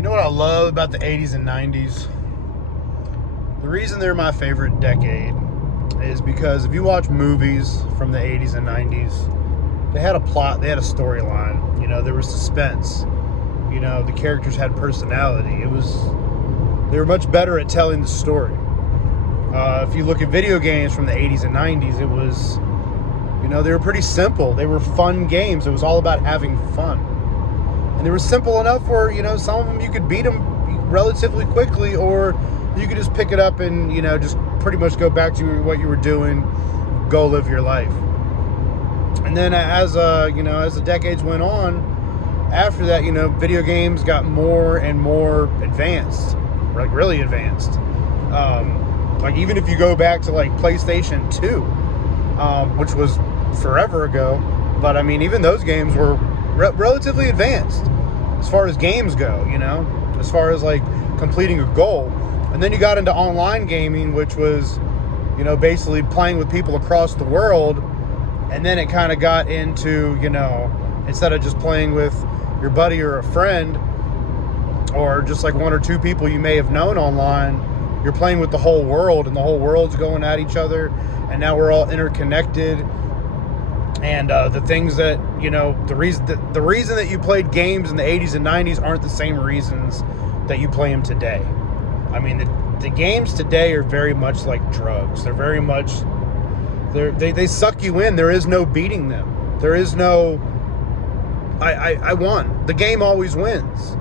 You know what I love about the 80s and 90s? The reason they're my favorite decade is because if you watch movies from the 80s and 90s, they had a plot, they had a storyline. You know, there was suspense. You know, the characters had personality. They were much better at telling the story. If you look at video games from the 80s and 90s, it was, you know, they were pretty simple. They were fun games. It was all about having fun. And they were simple enough where, you know, some of them you could beat them relatively quickly, or you could just pick it up and, you know, just pretty much go back to what you were doing, go live your life. And then as the decades went on, after that, you know, video games got more and more advanced, like really advanced. Like even if you go back to like PlayStation 2, which was forever ago, but I mean, even those games were relatively advanced as far as games go, you know, as far as like completing a goal. And then you got into online gaming, which was, you know, basically playing with people across the world. And then it kind of got into, you know, instead of just playing with your buddy or a friend, or just like one or two people you may have known online, you're playing with the whole world, and the whole world's going at each other, and now we're all interconnected. And the things that, you know, the reason that you played games in the 80s and 90s aren't the same reasons that you play them today. I mean, the games today are very much like drugs. They're very much, they suck you in. There is no beating them. There is no, I won. The game always wins.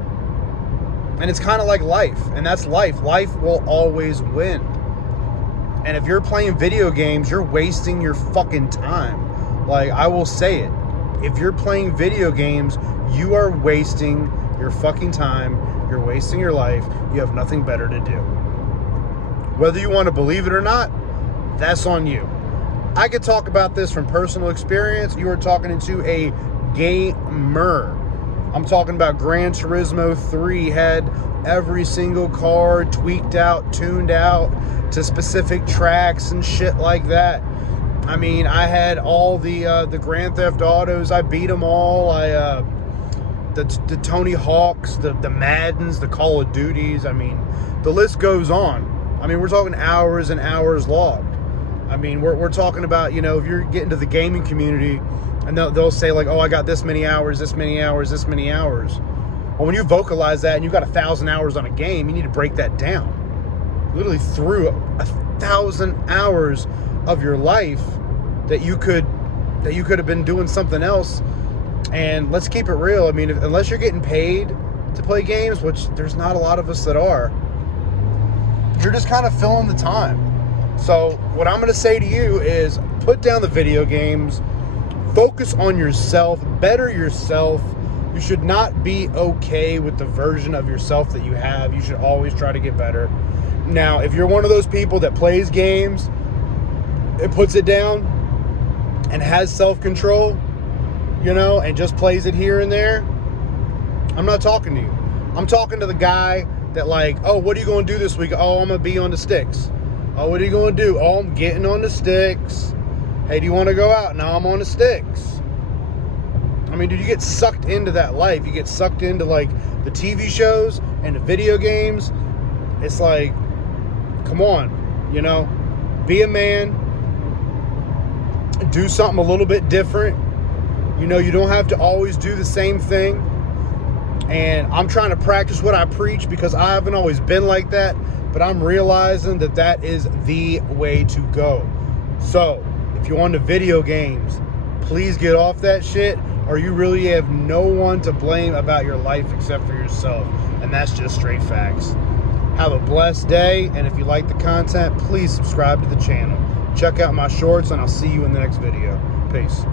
And it's kind of like life. And that's life. Life will always win. And if you're playing video games, you're wasting your fucking time. Like, I will say it. If you're playing video games, you are wasting your fucking time. You're wasting your life. You have nothing better to do. Whether you want to believe it or not, that's on you. I could talk about this from personal experience. You are talking to a gamer. I'm talking about Gran Turismo 3 had every single car tweaked out, tuned out to specific tracks and shit like that. I mean, I had all the Grand Theft Autos. I beat them all. The Tony Hawks, the Maddens, the Call of Duties. I mean, the list goes on. I mean, we're talking hours and hours logged. I mean, we're talking about, you know, if you're getting to the gaming community, and they'll say like, oh, I got this many hours, this many hours, this many hours. Well, when you vocalize that and you've got 1,000 hours on a game, you need to break that down. Literally through 1,000 hours of your life that you could have been doing something else. And let's keep it real. I mean, unless you're getting paid to play games, which there's not a lot of us that are, you're just kind of filling the time. So what I'm going to say to you is put down the video games, focus on yourself, better yourself. You should not be okay with the version of yourself that you have. You should always try to get better. Now, if you're one of those people that plays games, it puts it down and has self-control, you know, and just plays it here and there, I'm not talking to you. I'm talking to the guy that like, oh, what are you going to do this week? Oh, I'm going to be on the sticks. Oh, what are you going to do? Oh, I'm getting on the sticks. Hey, do you want to go out? No, I'm on the sticks. I mean, dude, you get sucked into that life. You get sucked into like the TV shows and the video games. It's like, come on, you know, be a man. Do something a little bit different. You know, you don't have to always do the same thing. And I'm trying to practice what I preach because I haven't always been like that. But I'm realizing that that is the way to go. So, if you're on the video games, please get off that shit, or you really have no one to blame about your life except for yourself. And that's just straight facts. Have a blessed day. And if you like the content, please subscribe to the channel. Check out my shorts, and I'll see you in the next video. Peace.